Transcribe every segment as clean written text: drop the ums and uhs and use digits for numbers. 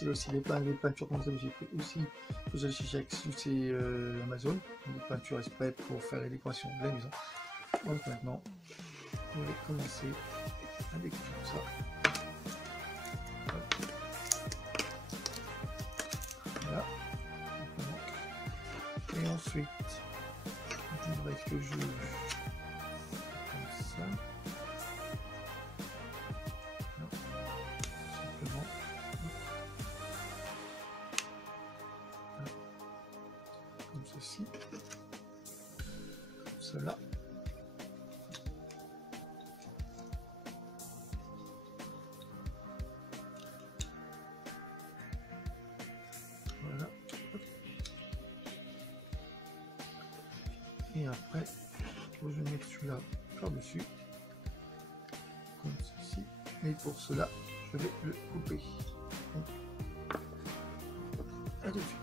c'est aussi les peintures comme ça que j'ai pris aussi. Vous allez chez Amazon, des peintures exprès pour faire les décorations de la maison. Donc maintenant, on va commencer à découper tout ça. Hop. Voilà. Et ensuite, je voudrais que je comme ça. Simplement. Comme ceci. Comme cela. Voilà. Et après, je vais mettre celui-là par-dessus, comme ceci. Et pour cela, je vais le couper. Donc, à dessus.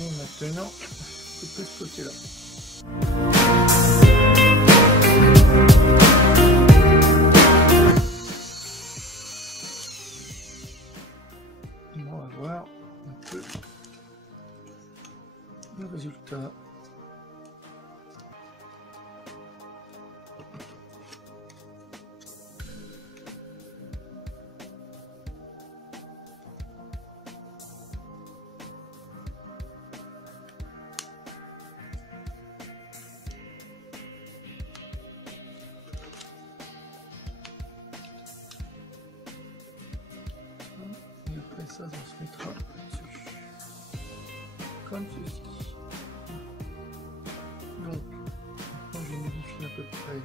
Et maintenant, couper ce côté-là. On va voir un peu le résultat. Et après ça, on se mettra dessus. Comme ceci. Donc, maintenant je modifie à peu près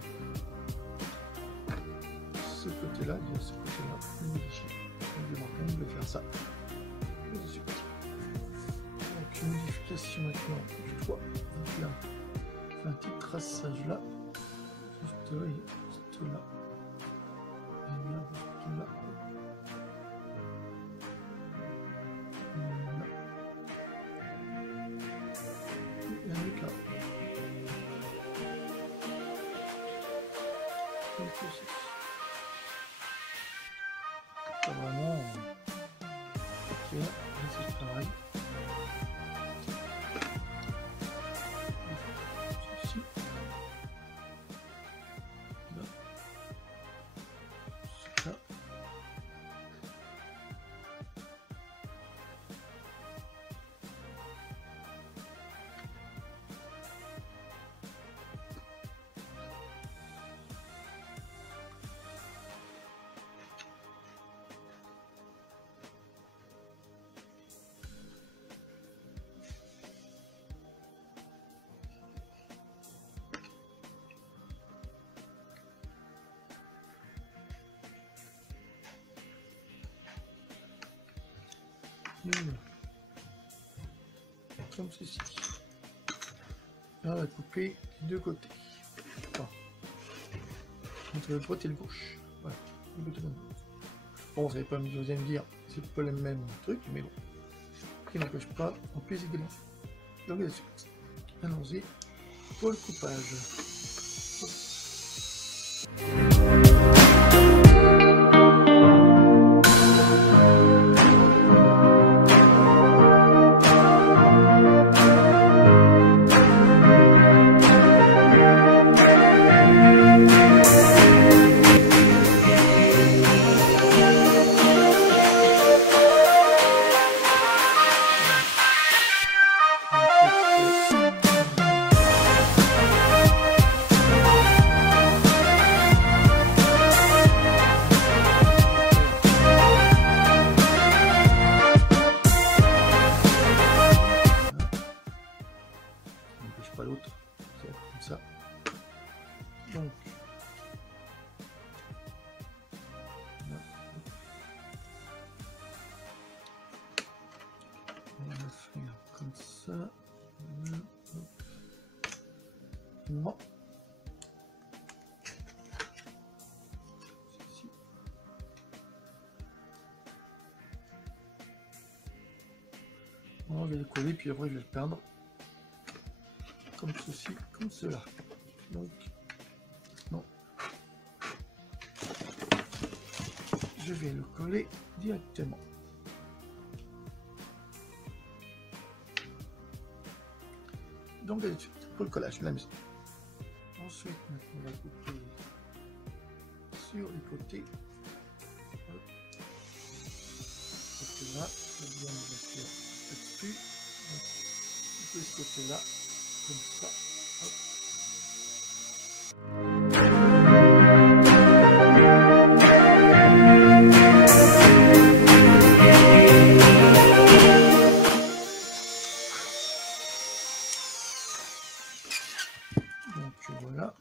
ce côté-là, et ce côté-là, je modifie. Je vais quand même de faire ça. Donc, une modification maintenant du toit. Donc là, un petit traçage là, juste là et juste là. Et là, juste là. C'est vraiment ok, c'est pareil. Ceci. Là. Ça. Comme ceci. Là, on va couper les deux côtés. Enfin, entre le droit et le gauche. Voilà. Bon, vous allez pas vous allez me dire, c'est pas le même truc, mais bon. Qui n'empêche pas, on peut également. Donc, allons-y pour le coupage. Pas l'autre, c'est comme ça. Donc, là, on va faire comme ça. Là, non. Ceci. Bon, je vais le coller, puis après je vais le perdre. Comme ceci, comme cela. Donc, non. je vais le coller directement. Donc d'habitude, pour le collage de la maison. Ensuite, on va couper sur les côtés. Hop. Ce côté-là, je vais bien le mettre là-dessus. Couper ce côté-là, comme ça. Hop. Voilà.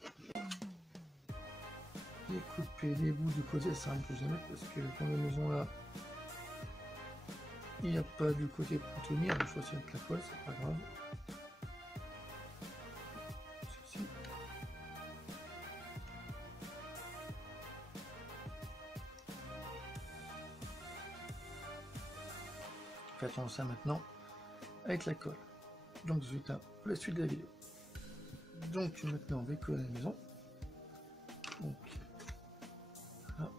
Et couper les bouts du côté, ça ne peut jamais parce que dans la maison là, il n'y a pas du côté pour tenir. Je choisis avec la colle, c'est pas grave. Ceci. Faisons ça maintenant avec la colle. Donc je vais pour la suite de la vidéo. Donc maintenant on va coller la maison. Donc voilà.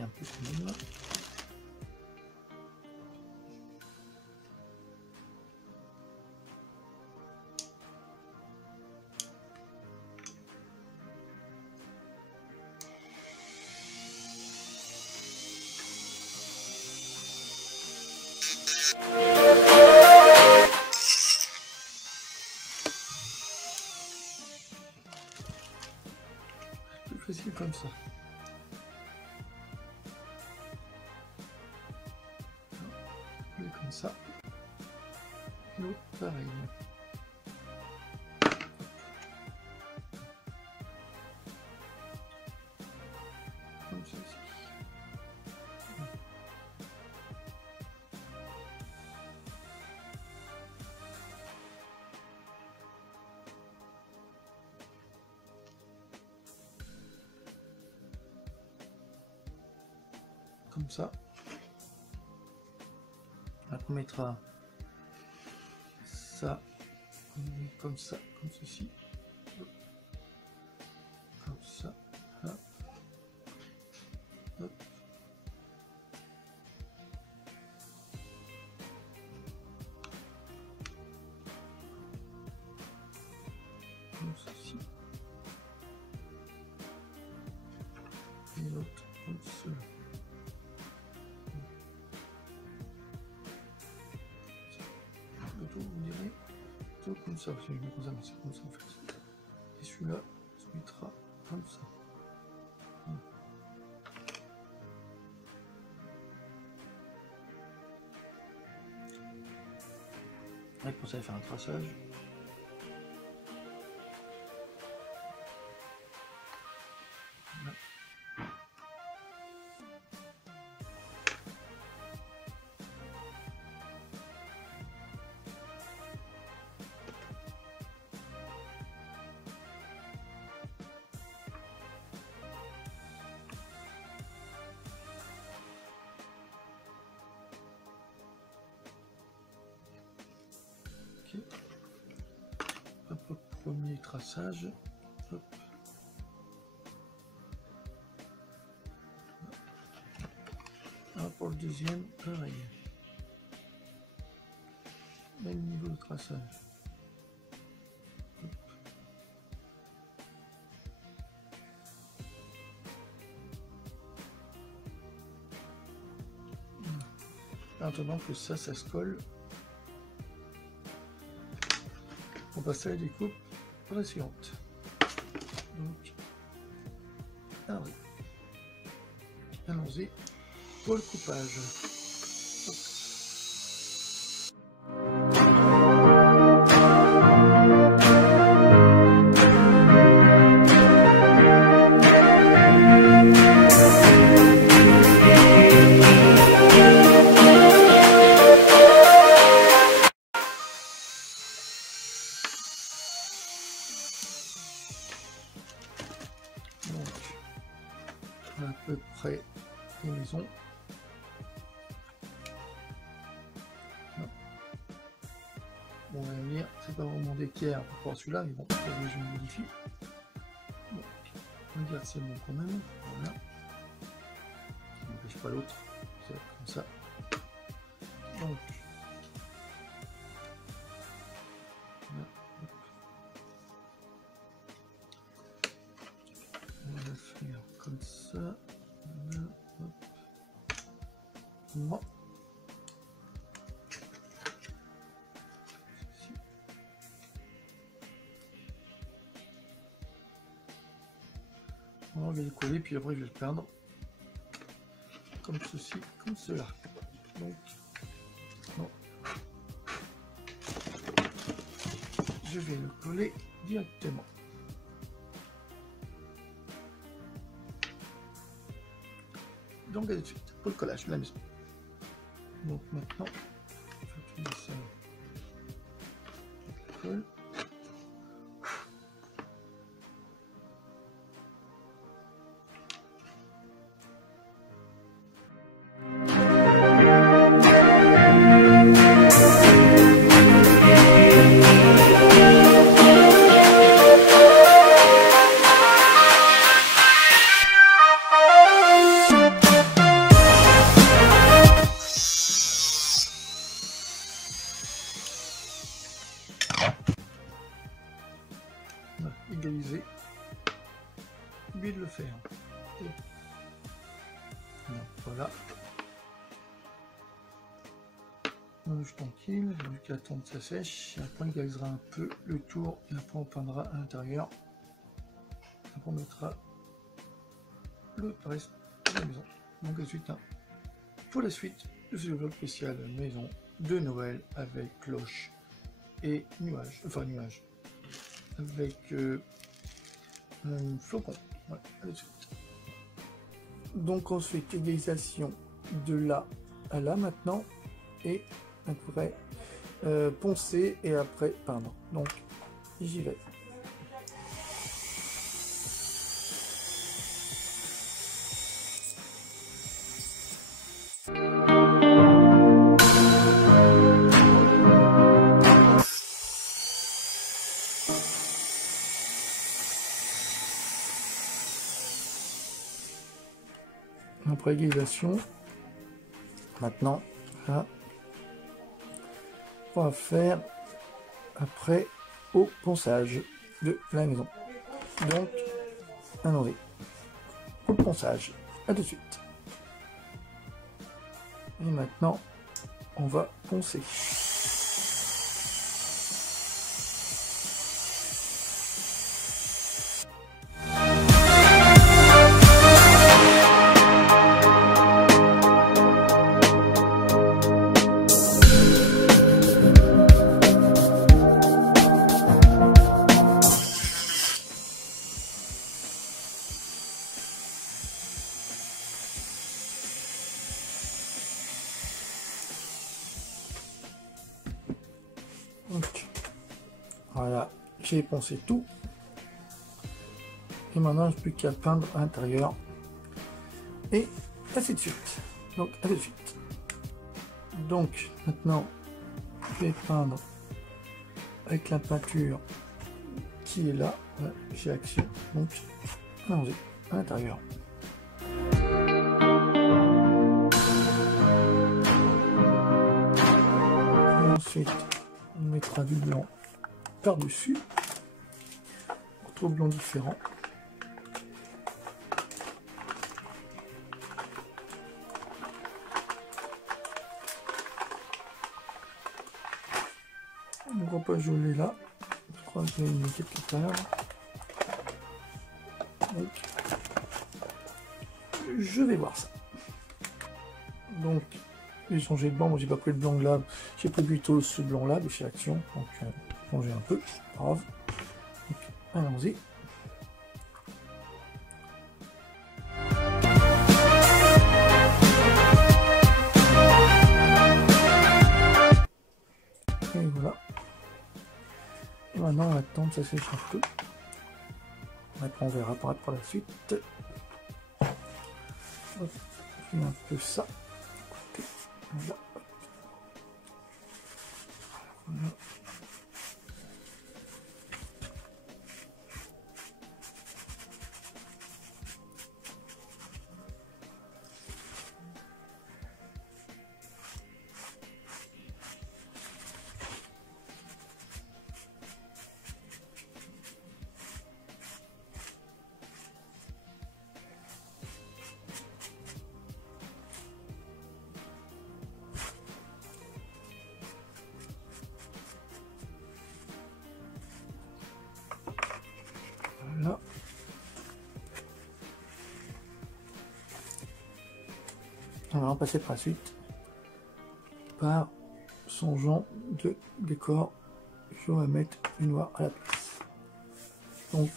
Un peu comme là. C'est plus facile comme ça. Comme ça, l'autre pareil. Comme ceci. Comme ça. On mettra ça comme ça, comme ceci, comme ça, là. Hop. Comme ceci, et l'autre comme cela. Vous direz tout comme ça, c'est comme ça, mais c'est comme ça en fait. Et celui-là se mettra comme ça. Et pour ça, il va faire un traçage. Là. Okay. Hop, premier traçage. Hop. Ah, pour le deuxième, pareil. Même niveau de traçage. Hop. Maintenant que ça se colle. On passe à la découpe pour la suivante. Donc, allons-y pour le coupage. Hop. on va venir, c'est pas vraiment d'équerre par rapport à celui-là, mais bon, je modifie. Bon, on va dire que c'est bon quand même. Voilà. Ça n'empêche pas l'autre. C'est comme ça. Donc, là, on va faire comme ça. Là, hop. Bon. On va le coller, puis après je vais le peindre comme ceci, comme cela. Donc, non. Je vais le coller directement. Donc, à tout de suite pour le collage de la maison. Donc maintenant, je vais ça. Je colle. Égaliser, oublié de le faire. Et donc, voilà. On bouge tranquille, j'ai juste qu'à attendre que ça sèche. Et après on égalisera un peu le tour et après on peindra à l'intérieur. Après on mettra le reste de la maison. Donc ensuite, hein, pour la suite de ce vlog spécial maison de Noël avec cloche et nuages, enfin nuages. Avec un flocon. Voilà, à tout de suite. Donc ensuite, égalisation de là à là maintenant, et après poncer et après peindre. Donc j'y vais. Après égalisation, maintenant là, on va faire après au ponçage de la maison. Donc allons-y au ponçage, à tout de suite. Et maintenant on va poncer. Donc, voilà, j'ai poncé tout. Et maintenant, je n'ai plus qu'à peindre à l'intérieur. Et ainsi de suite. Donc, à tout de suite. Donc, maintenant, je vais peindre avec la peinture qui est là. Voilà, chez Action. Donc, allons-y, à l'intérieur. Et ensuite, on mettra du blanc par-dessus. Autre blanc différent. On ne voit pas gelé là. Je crois que j'ai mis quelques terres. Donc, je vais voir ça. Donc, j'ai changé de blanc. Moi, j'ai pas pris le blanc de lave. J'ai pris plutôt ce blanc là de chez Action. Donc, changer un peu. Bravo. Allons-y. Et voilà. Et maintenant, on va attendre que ça sèche un peu. Après, on verra pour la suite. Hop, je fais un peu ça. Voilà. Voilà. on va repasser par la suite par son genre de décor. Je vais mettre du noir à la place. Donc,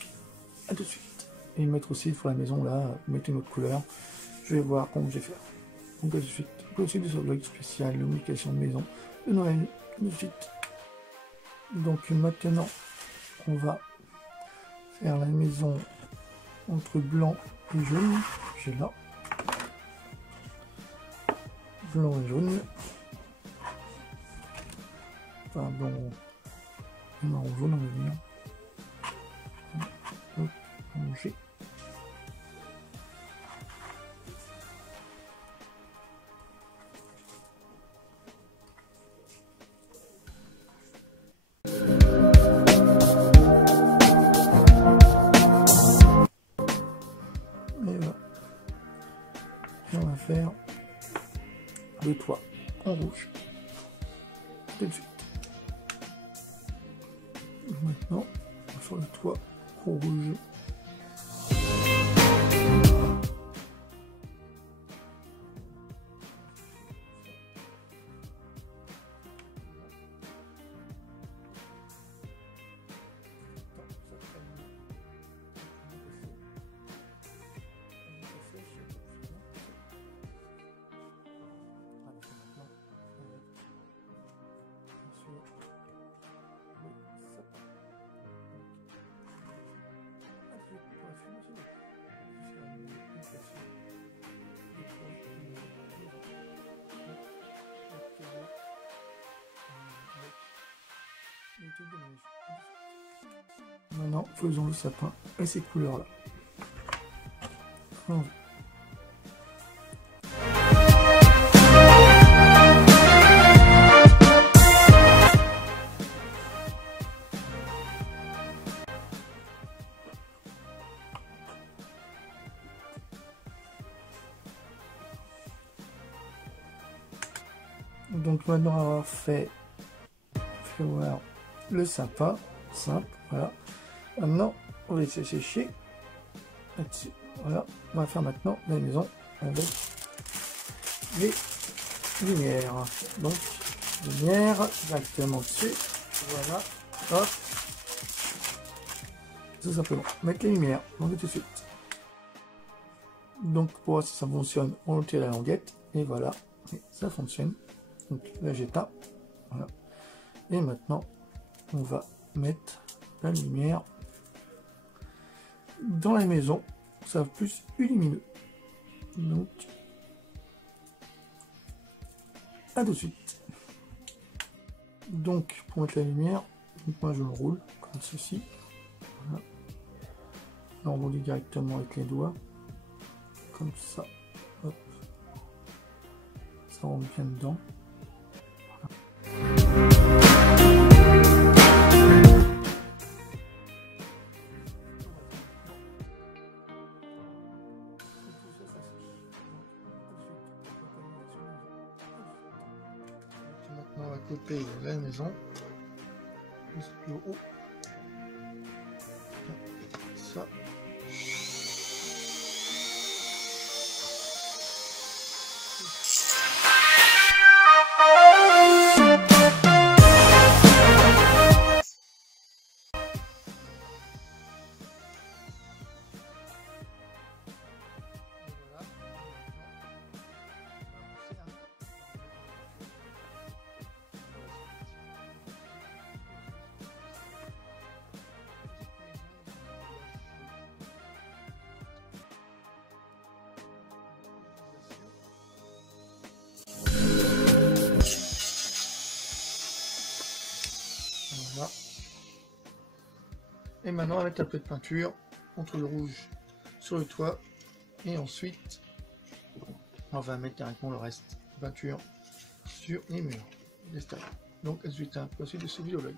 à tout de suite. Et mettre aussi pour la maison là, mettre une autre couleur. Je vais voir comment je vais faire. Donc, à tout de suite. Possible de vlog spécial, communication de maison de Noël. Tout de suite. Donc, maintenant, on va faire la maison entre blanc et jaune. J'ai là. Blanc et jaune. Pardon. Marron jaune, on va dire. Hop, ranger. Et voilà. Et on va faire le toit en rouge. Tout de suite. Maintenant, on va faire le toit en rouge. Maintenant, faisons le sapin et ces couleurs-là. Donc maintenant avoir fait voir le sapin simple, voilà. Maintenant on va laisser sécher là-dessus. Voilà, on va faire maintenant la maison avec les lumières. Donc lumière directement dessus, voilà, hop, tout simplement mettre les lumières. Donc tout de suite. Donc pour voir si ça fonctionne, on retire la languette et voilà, et ça fonctionne. Donc là j'éteins, voilà. Et maintenant on va mettre la lumière dans la maison, ça va plus lumineux. Donc à tout de suite. Donc pour mettre la lumière, donc moi je le roule comme ceci. Voilà. Là on roule directement avec les doigts, comme ça. Hop. Ça rentre bien dedans. Maintenant on va couper la maison jusqu'au haut. Ça. Voilà. Et maintenant on va mettre un peu de peinture entre le rouge sur le toit et ensuite on va mettre directement le reste de peinture sur les murs l'extérieur. Donc ensuite un procédé de ce vidéologue.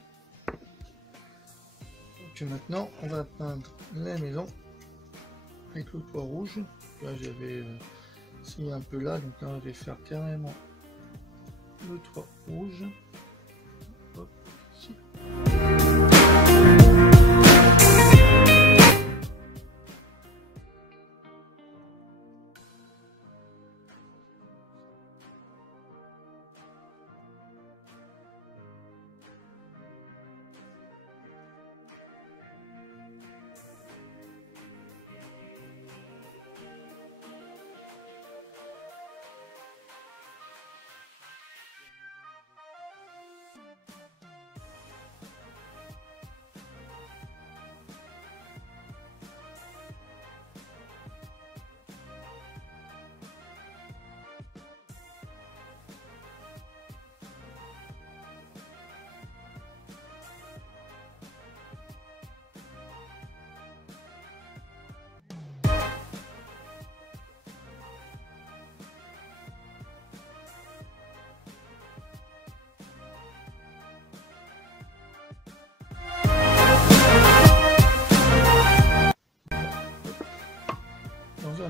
Donc maintenant on va peindre la maison avec le toit rouge. Là j'avais signé un peu là, donc là on va faire carrément le toit rouge. Hop, ici.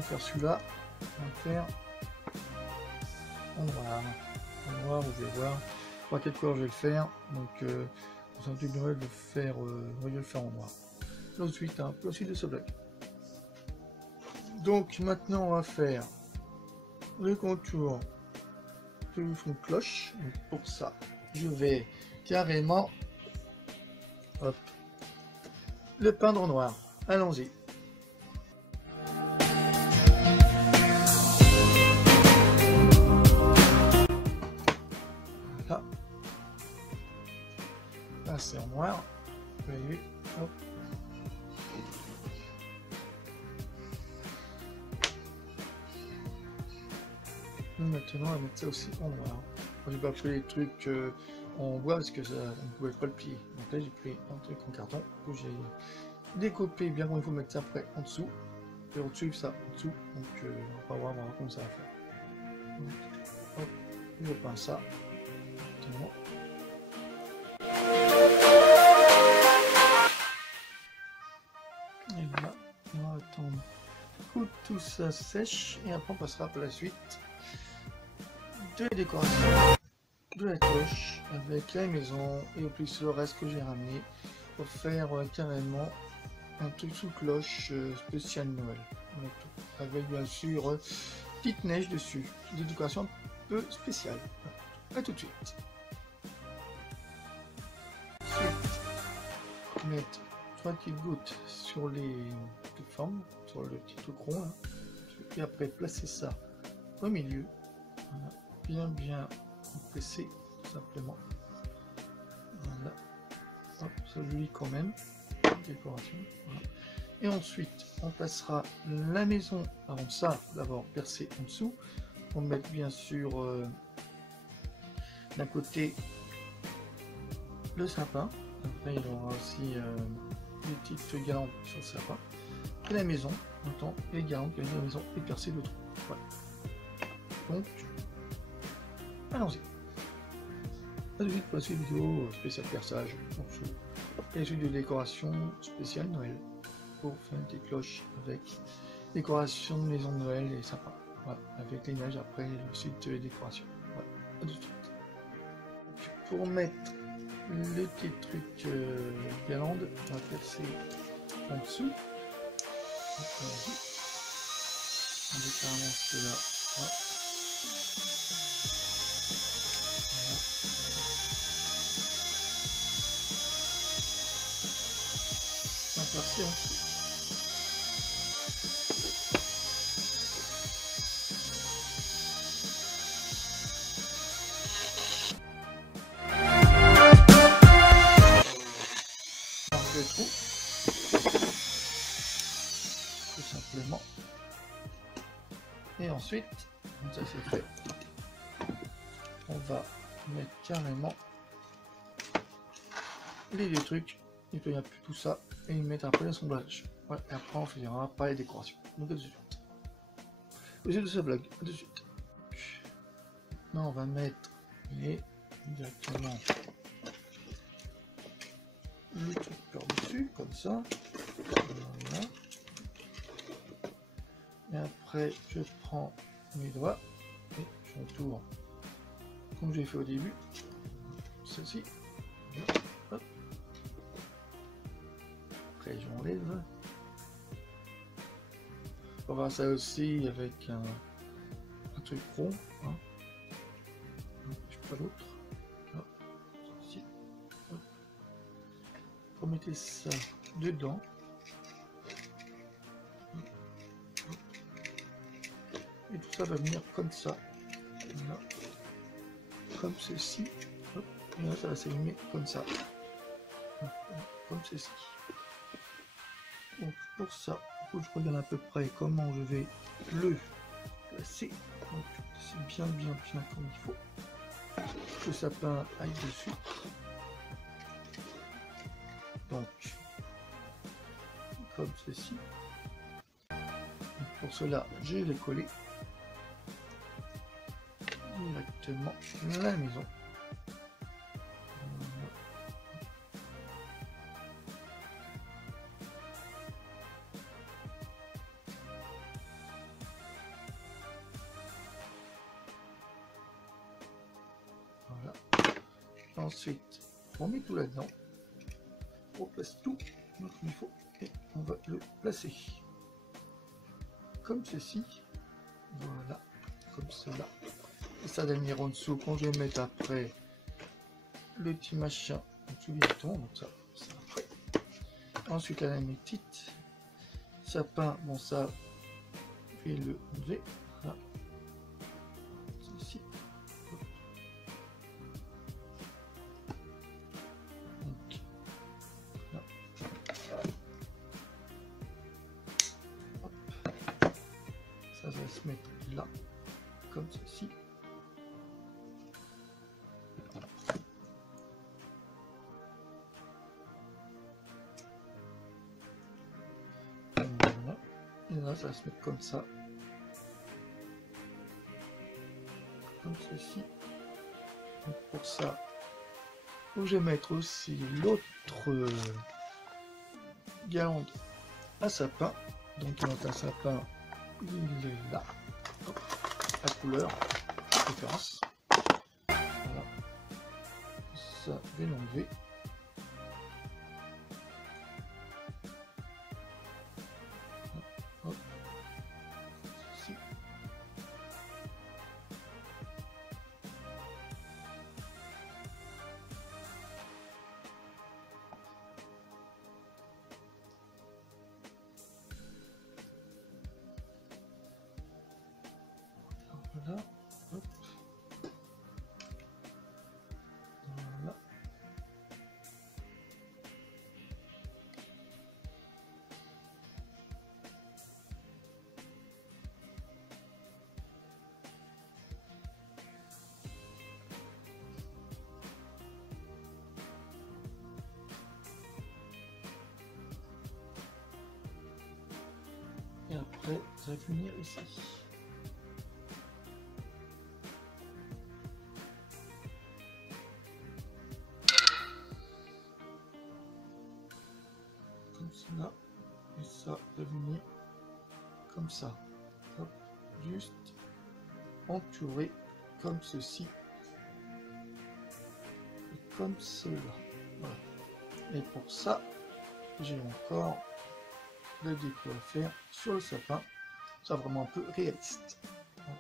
faire celui-là. On va faire en noir. En noir, vous allez voir. Pas quelle couleur je vais le faire. Donc, c'est un truc de Noël de faire, je vais le faire en noir. Ensuite, un peu aussi de ce bloc. Donc, maintenant, on va faire le contour de fond cloche. Donc, pour ça, je vais carrément, hop, le peindre en noir. Allons-y. Là. Là, c'est en noir. Vous voyez, hop. Maintenant, on va mettre ça aussi en noir. J'ai pas pris les trucs en bois parce que ça, on ne pouvait pas le plier. Donc là, j'ai pris un truc en carton que j'ai découpé bien comme il faut mettre ça après en dessous. Et au-dessus, ça en dessous. Donc on va pas voir vraiment comment ça va faire. Donc, hop, je peins ça. Exactement. Et là, on va attendre que tout ça sèche et après on passera par la suite de la décoration de la cloche avec la maison et au plus le reste que j'ai ramené pour faire carrément un truc sous cloche spécial Noël avec bien sûr petite neige dessus, des décorations un peu spéciales. A tout de suite. Ensuite, mettre 3 petites gouttes sur les formes, sur le petit truc rond là. Et après placer ça au milieu, voilà. bien presser tout simplement. Voilà, hop, ça joli quand même, décoration. Voilà. Et ensuite on passera la maison, avant ça d'abord percer en dessous, on va mettre bien sûr d'un côté le sapin, après il y aura aussi des petites guirlandes sur le sapin, et la maison, autant les guirlandes que la maison est percée de trou. Voilà. Donc allons-y. Pas de suite pour la suite vidéo spéciale perçage, et la suite de décoration spéciale Noël pour faire des cloches avec décoration de maison de Noël et sapin. Voilà, avec les neiges après le site de décoration. Voilà, pas de suite. Pour mettre les petits trucs guirlandes, on va percer en dessous. On va carrément cela. Voilà. On va percer en dessous. Le trou, tout simplement, et ensuite, comme ça c'est fait, on va mettre carrément les deux trucs, nettoyer un peu tout ça et mettre après l'assemblage. Ouais, et après on finira par les décorations. Donc à de suite. Au de ce vlog, à de suite. Maintenant on va mettre directement le truc par-dessus, comme ça. Voilà. Et après, je prends mes doigts et j'entoure, comme j'ai fait au début, ceci. Hop. Après, j'enlève. On va faire ça aussi avec un truc rond. Hein. Je sais pas l'autre. Vous mettez ça dedans. Et tout ça va venir comme ça. Voilà. Comme ceci. Hop. Et là, ça va s'allumer comme ça. Comme ceci. Donc pour ça, il faut que je regarde à peu près comment je vais le placer. Donc c'est bien comme il faut. Le sapin aille dessus. Donc comme ceci. Donc, pour cela, je vais coller directement à la maison. Voilà. Ensuite, on met tout là-dedans. On place tout comme il faut et on va le placer. Comme ceci. Voilà. Comme cela. Et ça va venir en dessous quand je vais mettre après le petit machin en dessous du bâton. Donc ça après. Ensuite, la métite. Sapin, bon ça, je vais le enlever. Voilà. Ceci. Donc, là. Hop. Ça va se mettre là, comme ceci. Voilà. Et là, ça va se mettre comme ça. Comme ceci. Donc pour ça, je vais mettre aussi l'autre guirlande à sapin. Donc un sapin, il est là. Hop. La couleur, préférence. Voilà. Ça, je vais l'enlever. Hop. Ceci. Voilà. Hop. Voilà. Et après, ça va finir ici. Comme cela. Et ça va venir comme ça. Hop. Juste entouré comme ceci. Et comme cela. Voilà. Et pour ça, j'ai encore le déco à faire sur le sapin. Ça vraiment un peu réaliste. Voilà.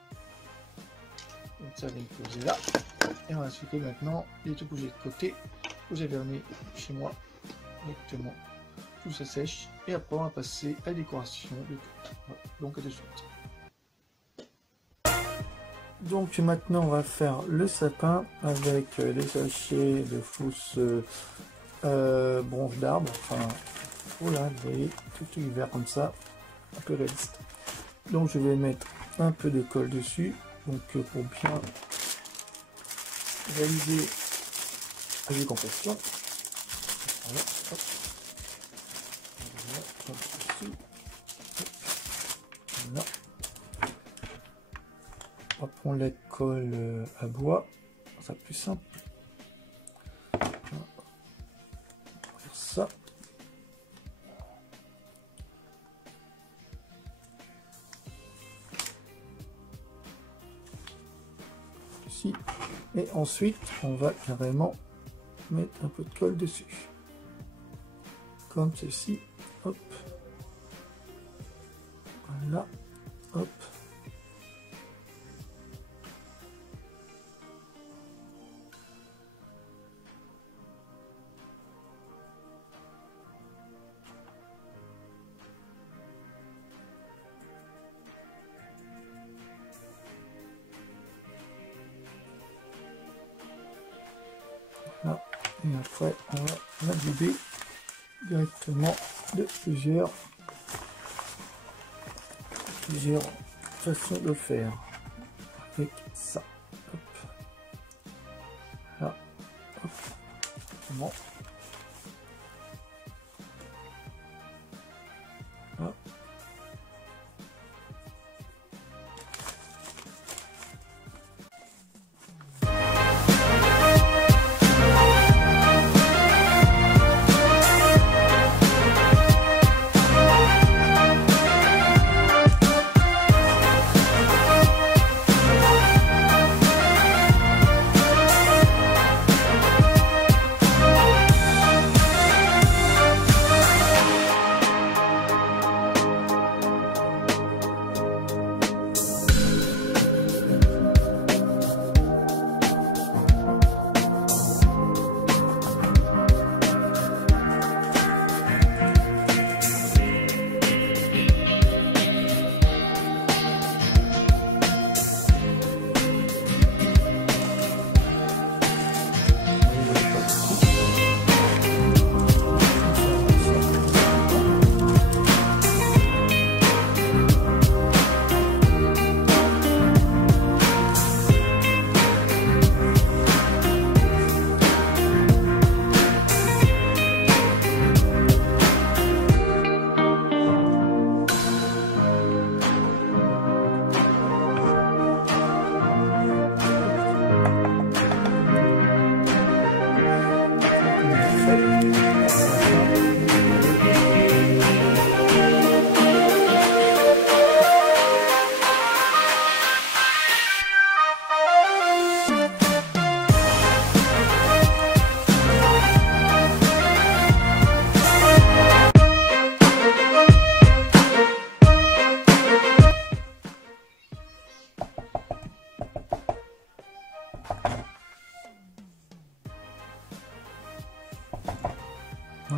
Donc ça va me poser là. Et on va souhaiter maintenant les tout bouger de côté. Que j'ai vernis chez moi directement. Tout ça sèche. Et après on va passer à la décoration de tout. Voilà. Donc à de suite. Donc maintenant on va faire le sapin avec les sachets de fausse bronze d'arbre. Enfin voilà, vous voyez, tout est vert comme ça, un peu réaliste. Donc je vais mettre un peu de colle dessus, donc pour bien réaliser la décompression. Voilà, hop. Voilà, hop, dessus. Voilà. On va prendre la colle à bois, ça sera plus simple. Voilà. Faire ça. Et ensuite on va carrément mettre un peu de colle dessus comme ceci. Hop, voilà, hop. Là. Et après on va l'imbiber directement de plusieurs façons de faire avec ça. Hop. Là. Hop. Bon. Là.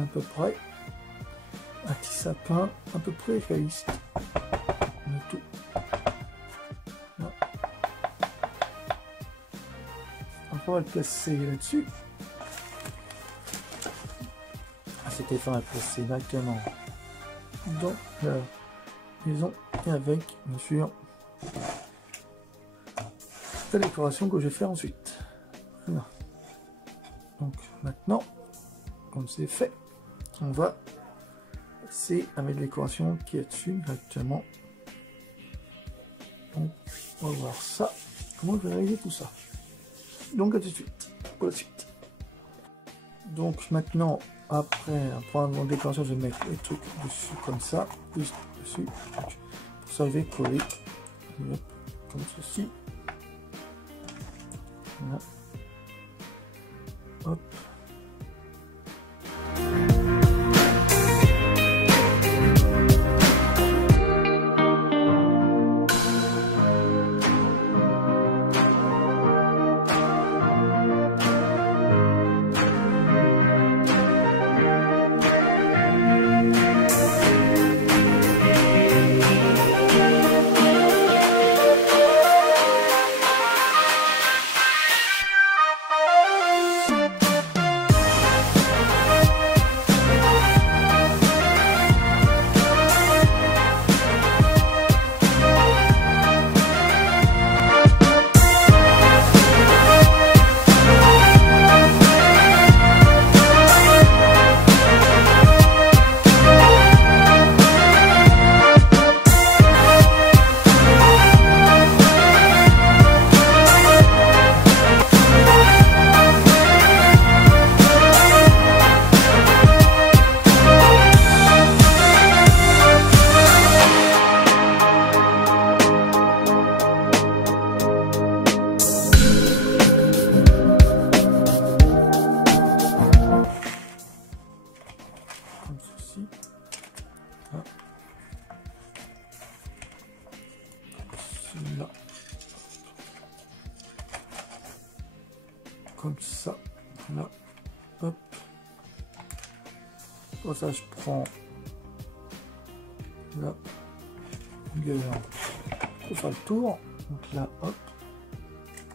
à peu près. Un petit sapin à peu près réaliste. De tout. Là. On va le placer là-dessus. Cet effet à placer directement dans la maison et avec, bien sûr, la décoration que je vais faire ensuite. Voilà. Donc maintenant, comme c'est fait, on va passer avec la décoration qui est dessus directement. Donc on va voir ça, comment je vais réaliser tout ça. Donc à tout de suite, pour la suite. Donc maintenant, après prendre mon décoration, je vais mettre les trucs dessus comme ça, juste dessus. Donc, pour ça, je vais coller comme ceci. Voilà. Hop. Là. Comme ça, là, hop. Pour ça, je prends la longueur pour faire le tour. Donc là, hop,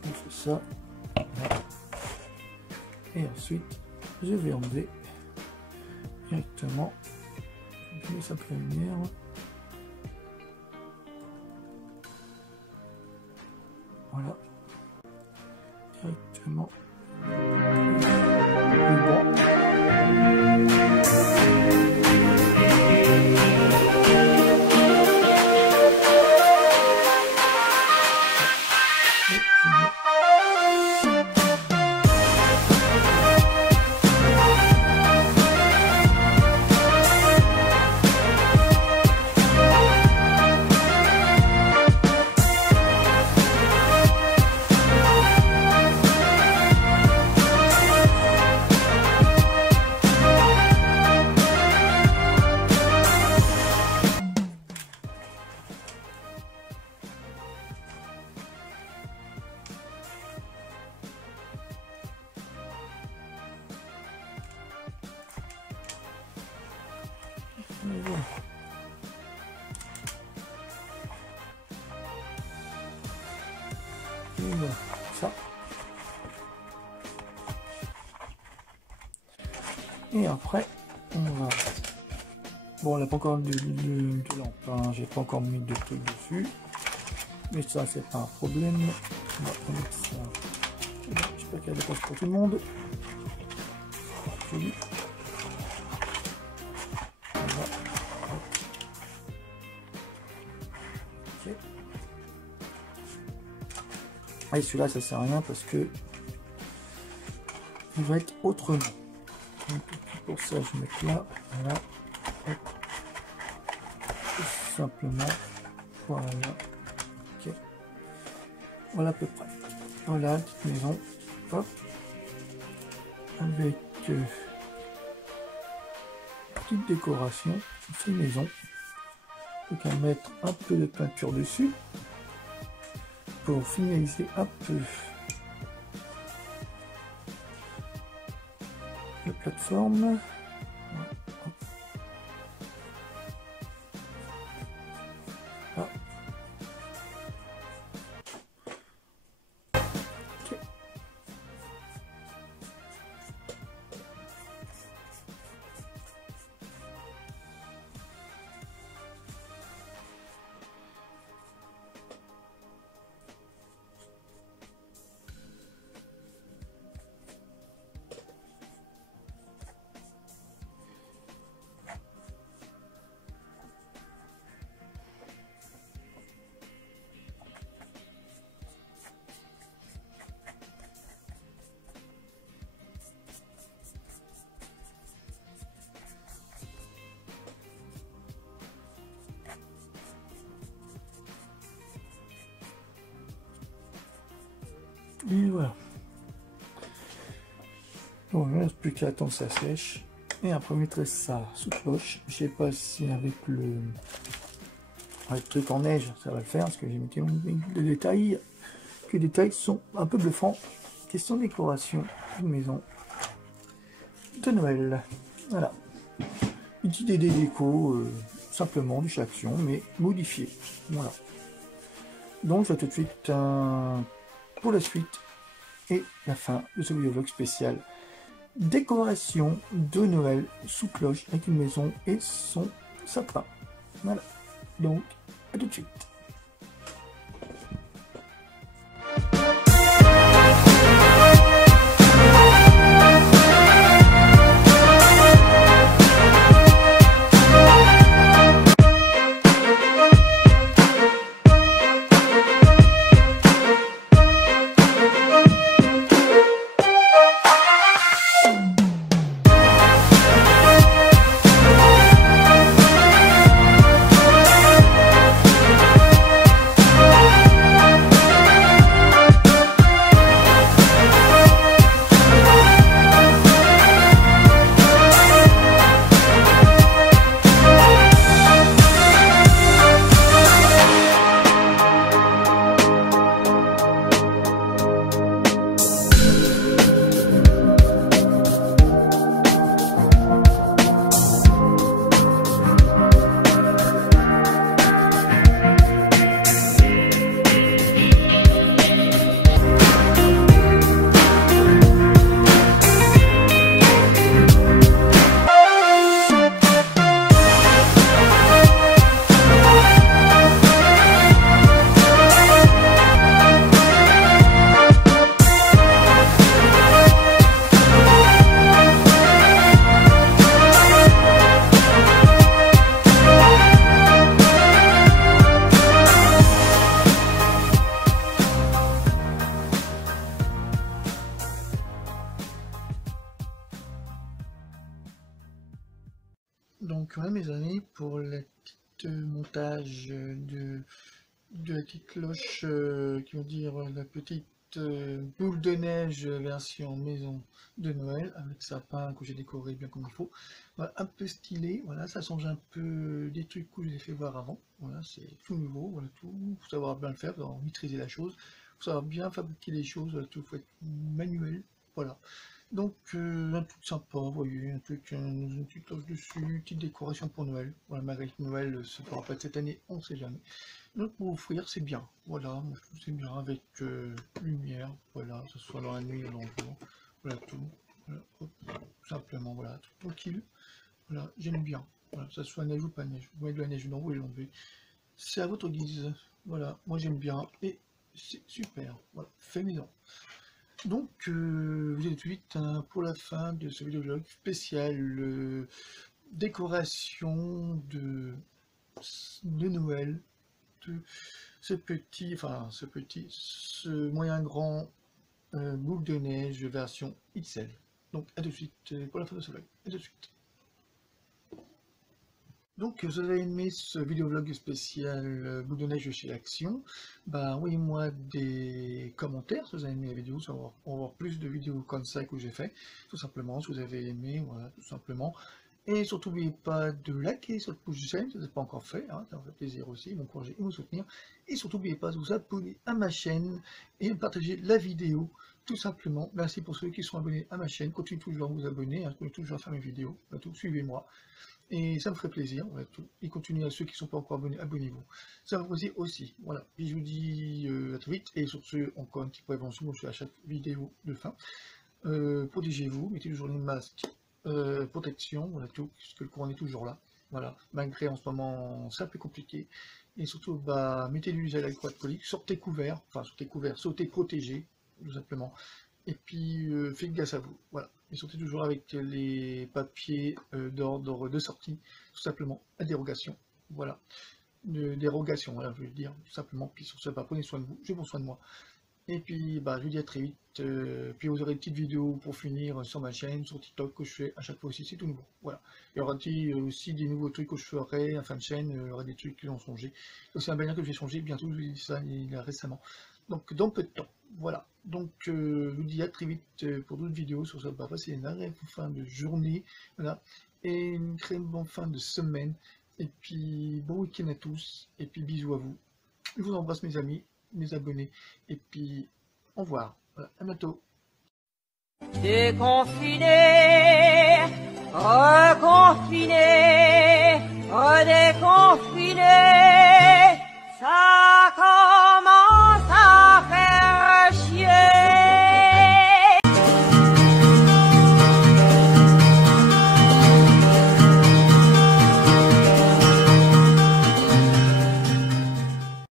on fait ça. Là. Et ensuite, je vais enlever directement. Je mets ça pour la lumière. Voilà. Directement. Et voilà, ça. Et après, on va... Bon, on n'a pas encore de lampe, hein. J'ai pas encore mis de trucs dessus. Mais ça, c'est pas un problème. On va mettre ça. J'espère qu'il y a des places pour tout le monde. Joli. Et celui-là, ça sert à rien parce que il va être autrement. Donc, pour ça, je mets là, voilà, hop. Tout simplement, voilà, ok. Voilà à peu près. Voilà, petite maison, hop, avec petite décoration, cette maison. Donc, à mettre un peu de peinture dessus. Pour finaliser un peu la plateforme, Et voilà. Bon, il ne reste plus qu'à attendre que ça sèche. Et après, on mettrait ça sous cloche. Je sais pas si avec le truc en neige, ça va le faire, parce que j'ai mis des détails. Que les détails sont un peu bluffants. Question de décoration d'une maison de Noël. Voilà. Une petite idée déco, simplement du chez Action, mais modifié. Voilà. Donc, je vais tout de suite pour la suite et la fin de ce vidéo vlog spécial. Décoration de Noël sous cloche avec une maison et son sapin. Voilà. Donc, à tout de suite. Donc voilà mes amis, pour le petit montage de la petite cloche, qui veut dire la petite boule de neige version maison de Noël, avec sapin que j'ai décoré bien comme il faut. Voilà, un peu stylé, voilà, ça change un peu des trucs que je vous ai fait voir avant. Voilà, c'est tout nouveau, voilà, tout, faut savoir bien le faire, faut savoir maîtriser la chose, faut savoir bien fabriquer les choses, voilà, tout faut être manuel, voilà. Donc un truc sympa, vous voyez, un truc, une petite cloche dessus, une petite décoration pour Noël. Voilà, malgré que Noël se fera pas cette année, on sait jamais. Donc pour offrir, c'est bien. Voilà, moi je trouve c'est bien avec lumière, voilà, que ce soit dans la nuit ou dans le jour. Voilà tout. Voilà, hop, simplement, voilà, tout tranquille. Voilà, j'aime bien. Voilà, que ça soit neige ou pas neige. Vous voyez de la neige dedans, vous voulez l'enlever. C'est à votre guise. Voilà, moi j'aime bien et c'est super. Voilà, fait maison. Donc, vous êtes tout de suite pour la fin de ce vidéo spécial décoration de Noël, de ce moyen grand boule de neige version XL. Donc, à tout de suite pour la fin de ce vlog. À tout de suite. Donc, vous avez aimé ce vidéovlog spécial boule de neige chez Action, bah envoyez-moi des commentaires si vous avez aimé la vidéo, pour voir plus de vidéos comme ça que j'ai fait, tout simplement, si vous avez aimé, voilà, tout simplement. Et surtout, n'oubliez pas de liker sur le pouce du chaîne, si vous n'avez pas encore fait, hein, ça me fait plaisir aussi, m'encourager et me soutenir. Et surtout, n'oubliez pas de vous abonner à ma chaîne et de partager la vidéo, tout simplement. Merci pour ceux qui sont abonnés à ma chaîne, continuez toujours à vous abonner, hein, continuez toujours à faire mes vidéos, suivez-moi. Et ça me ferait plaisir, voilà, tout. Et continuez à ceux qui ne sont pas encore abonnés, abonnez-vous. Ça me ferait plaisir aussi. Voilà. Et je vous dis à très vite. Et sur ce, encore un petit prévention, moi je suis à chaque vidéo de fin. Protégez-vous, mettez toujours les masques, protection, voilà tout, puisque le courant est toujours là. Voilà. Malgré en ce moment, c'est un peu compliqué. Et surtout, bah, mettez du gel alcoolique, sortez couvert, sautez protégé, tout simplement. Et puis, faites gaffe à vous. Voilà. Et sortez toujours avec les papiers d'ordre de sortie, tout simplement, à dérogation. Voilà. Dérogation, voilà, je veux dire, tout simplement. Puis sur ce, bah, prenez soin de vous, je prends soin de moi. Et puis, bah, je vous dis à très vite. Puis vous aurez une petite vidéo pour finir sur ma chaîne, sur TikTok, que je fais à chaque fois aussi, c'est tout nouveau. Voilà. Il y aura aussi des nouveaux trucs que je ferai en fin de chaîne, il y aura des trucs qui ont changé. C'est aussi un bannière que j'ai changé, bientôt, je vous ai dit ça il y a récemment. donc dans peu de temps. Voilà, donc je vous dis à très vite pour d'autres vidéos sur ça. Passez une agréable fin de journée, voilà, et une très bonne fin de semaine, et puis bon week-end à tous, et puis bisous à vous. Je vous embrasse mes amis, mes abonnés, et puis au revoir, voilà, à bientôt. Déconfiné, reconfiné, redéconfiné.